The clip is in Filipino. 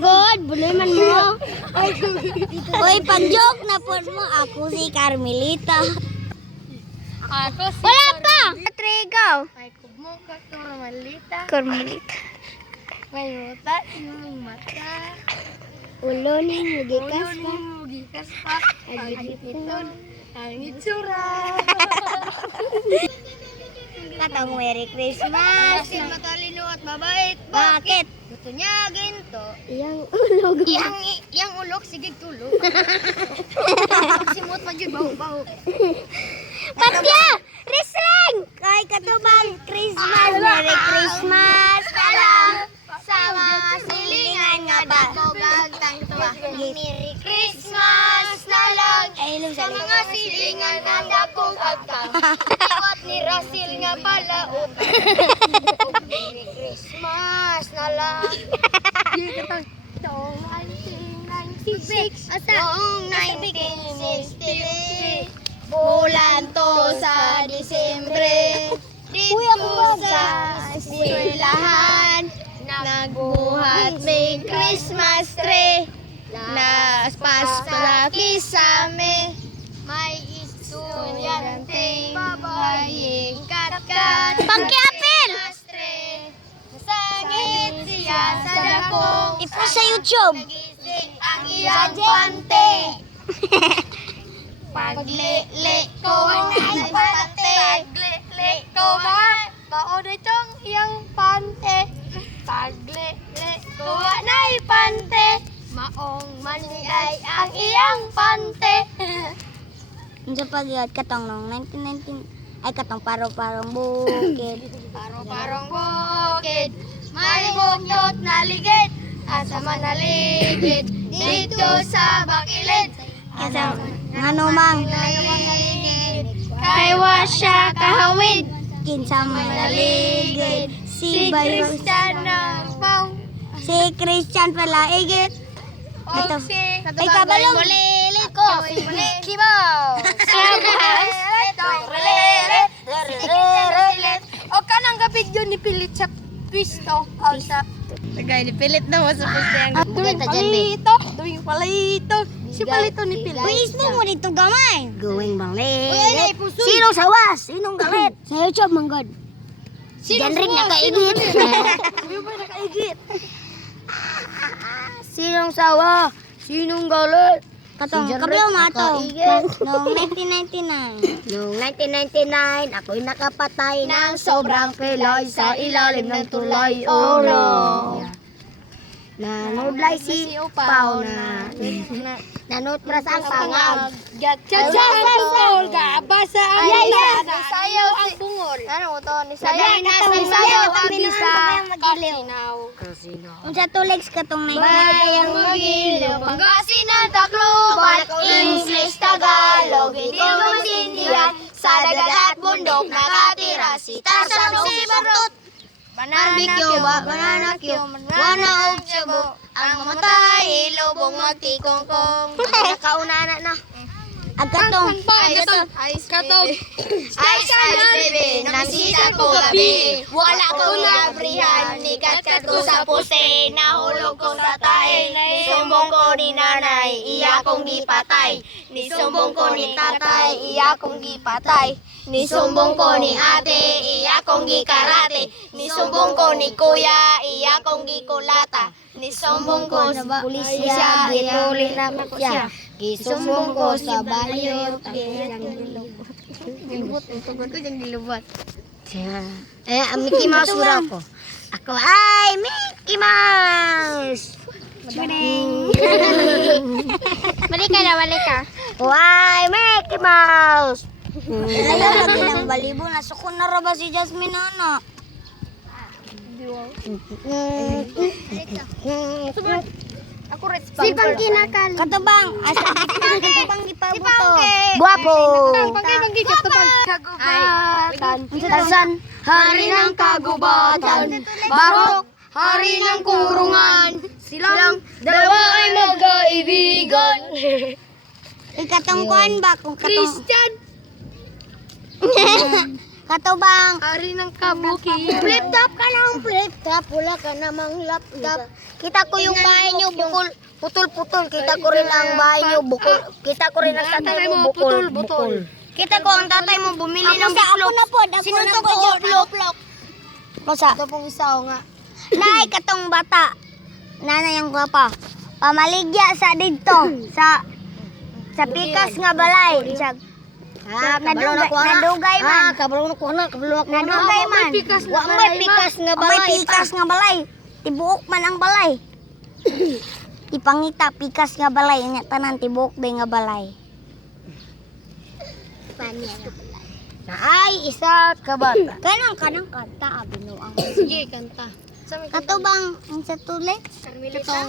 God, buloy man mo. Uy, pag-joke na po mo, ako si Carmelita. Ako si Wala pa! Trigaw. Ay, kumo ka Carmelita. Carmelita. May mata, yung mata. Ulo ni Mugikas Ulo pa. ni Mugikas pa. Agipiton. Ang itsura. Katong Merry Christmas. Kasi matalino at mabait. Bakit? Gusto niya ginto. Iyang ulog. Iyang ulok, sige tulog. Simot man yun, baho-baho. Patya! Wrestling! Kay katubang Christmas. Merry Christmas. Salam. Sa mga silingan nga dagogan tang tuwa. Merry Christmas na lang. Sa mga silingan nga dakong agtang. Iwat ni Rasil nga palaot. Merry Christmas na lang. Noong 1996. Noong 1963. Bulan to sa Disyembre. Dito sa eskwelahan. Nagbuhat may Christmas tree. Naspalaki sa me. May estudyanteng babayeng kat-kat. Pangkiapil! Christmas tree. Nasangit siya sa dako. I-post sa YouTube. Nagising ang iyang pante. Pagle-le ko ang pante. Pagle-le ko ba? Kaoday tong iyang pante. Pagle-le ko na pante. Maong mani ay ang iyang pante. Unsa pa gyud katong nung 1919 ay katong paro-parong bukid. Paro-parong bukid. May bukyot na ligid. Asa man naligid. Dito sa bakilid. Asa ngano mang Kay wa siya kahawid. kinsa man naligid Si si Bayo Christian ng pau. si Christian pala igit. Ito. Ay, kabalong. ko. Mickey Mouse. O ka nang gabidyo ni Pilit sa pisto. O sa... Tagay ni Pilit na mo sa pisto yung... Doing palito. Doing palito. Si palito ni Pilit. Facebook mo dito gamay. Going Uy, ay, banglit. pusoy. Sinong sawas? Sinong galit? Sa YouTube manggod. Diyan rin nakaigit. Uy, ba nakaigit? Sinong sawa? Sinong galit? Katong kabiyaw na to. Noong 1999. Noong 1999, ako'y nakapatay ng sobrang pilay sa ilalim ng tulay. Oh no! Nanudlay si Pao na. Nanutras ang pangag. Gatsa ang tungol, kabasa ang ilada, sayaw ang bungol. Ano to? Nisayaw na sayaw ang bisa. Kasinaw. Unsa to legs katong Bayang magiliw, Pangasinan, Tacloban, English, Tagalog, hindi mo maintindihan. Sa dagat at bundok nakatira si Tarzan o si Batot. Barbecue, banana cue, wana og tiyabo. Ang mamatay, ilubong magtikongkong. Nakauna na. Ang katong Ice katong. Ice baby, nasita ko gabi. Wala ko nabrihan, nikat-kat ko sa poste. Nahulog ko sa tae, nisumbong ko ni nanay, iya kong gipatay. Nisumbong ko ni tatay, iya kong gipatay. Nisumbong ko ni ate, iya kong gikarate. Nisumbong ko ni kuya, iya kong gikulata. Nisumbong ko sa pulisya, gituli na ko siya. Gisumbong ko sa bayo, dilubot, ang tugod ko dyan dilubot. Mickey Mouse gura ko. Ako ay Mickey Mouse. Balik ka na, balik ka. Why Mickey Mouse? Ayaw lagi ng balibo. Nasukon na ra ba si Jasmine ana? Ako rin Si Pangki nakal. Katubang. Asa katubang ipabuto. Guwapo. Pangki Katubang. Tarzan, hari ng kagubatan. Barok, hari ng kurungan. Silang dalawa ay magkaibigan. Ikatong kuan ba kung katong Christian. Katubang. Ari ng kabuki. Flip top ka ng flip top. Wala ka namang laptop. Kita ko yung bahay niyo bukol. Putol-putol. Kita ko rin ang bahay niyo bukol. Kita ko rin ang tatay mo bukol. Kita ko ang tatay mo bumili ng biklop. Sinuntok ko uplok. Masa? Ito pong isa nga. Nay, katong bata. Nanay ang gwapa. Pamaligya sa dito. Sa pikas nga balay. Nadugay man. Kabalo na kuha na. Nadugay man. Wa may pikas nga balay. May pikas nga balay. Tibuok man ang balay. Ipangita pikas nga balay. Nya tanan tibuok ba nga balay. Ay, isa ka bata. Kanang kanta, abino ang. Sige, kanta. Katubang ang sa tulit. Carmelita.